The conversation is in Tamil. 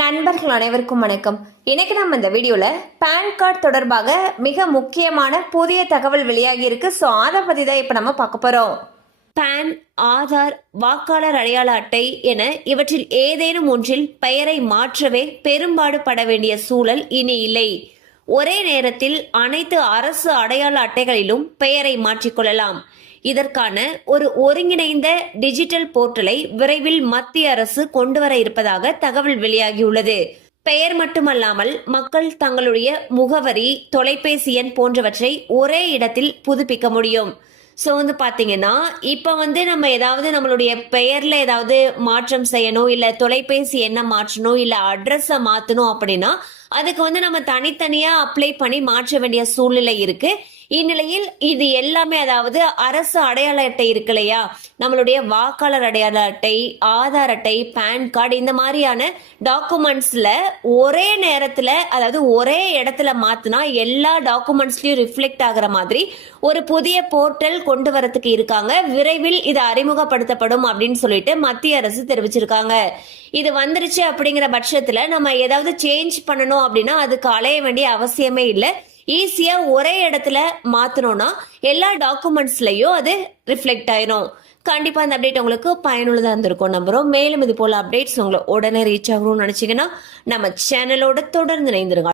நண்பர்கள் அனைவருக்கும் வணக்கம். இன்னைக்கு நம்ம இந்த வீடியோவில் பேன் கார்டு தொடர்பாக மிக முக்கியமான புதிய தகவல் வெளியாகி இருக்கு. ஸோ அதை பற்றி தான் இப்போ நம்ம பார்க்க போகிறோம் பேன் ஆதார் வாக்காளர் அடையாள அட்டை என இவற்றில் ஏதேனும் ஒன்றில் பெயரை மாற்றவே பெரும்பாடு பட வேண்டிய சூழல் இனி இல்லை. ஒரே நேரத்தில் அனைத்து அரசு அடையாள அட்டைகளிலும் பெயரை மாற்றிக்கொள்ளலாம் இதற்கான ஒரு ஒருங்கிணைந்த டிஜிட்டல் போர்ட்டலை விரைவில் மத்திய அரசு கொண்டு வர இருப்பதாக தகவல் வெளியாகியுள்ளது. பெயர் மட்டுமல்லாமல் மக்கள் தங்களுடைய முகவரி தொலைபேசி எண் போன்றவற்றை ஒரே இடத்தில் புதுப்பிக்க முடியும். ஸோ வந்து பார்த்தீங்கன்னா இப்போ வந்து நம்ம ஏதாவது நம்மளுடைய பெயரில் ஏதாவது மாற்றம் செய்யணும் இல்லை தொலைபேசி எண்ணை மாற்றணும் இல்லை அட்ரஸை மாற்றணும் அப்படின்னா அதுக்கு வந்து நம்ம தனித்தனியாக அப்ளை பண்ணி மாற்ற வேண்டிய சூழ்நிலை இருக்கு. இந்நிலையில் இது எல்லாமே அதாவது அரசு அடையாள அட்டை இருக்கு இல்லையா? நம்மளுடைய வாக்காளர் அடையாள அட்டை ஆதார் அட்டை பேன் கார்டு இந்த மாதிரியான டாக்குமெண்ட்ஸ்ல ஒரே நேரத்துல அதாவது ஒரே இடத்துல மாத்தினா எல்லா டாக்குமெண்ட்ஸ்லயும் ரிஃப்ளெக்ட் ஆகுற மாதிரி ஒரு புதிய போர்ட்டல் கொண்டு வரதுக்கு இருக்காங்க. விரைவில் இது அறிமுகப்படுத்தப்படும் அப்படின்னு சொல்லிட்டு மத்திய அரசு தெரிவிச்சிருக்காங்க. இது வந்துருச்சு அப்படிங்கிற பட்சத்துல நம்ம ஏதாவது சேஞ்ச் பண்ணணும் அப்படின்னா அதுக்கு அலைய வேண்டிய அவசியமே இல்லை. ஈஸியா ஒரே இடத்துல மாத்தணும்னா எல்லா டாக்குமெண்ட்ஸ்லயும் அது ரிஃப்ளெக்ட் ஆயிரும். கண்டிப்பா இந்த அப்டேட் உங்களுக்கு பயனுள்ளதா இருந்திருக்கும். நம்புறோம். மேலும் இது போல அப்டேட்ஸ் உங்களை உடனே ரீச் ஆகணும்னு நினைச்சீங்கன்னா நம்ம சேனலோட தொடர்ந்து இணைந்திருங்க.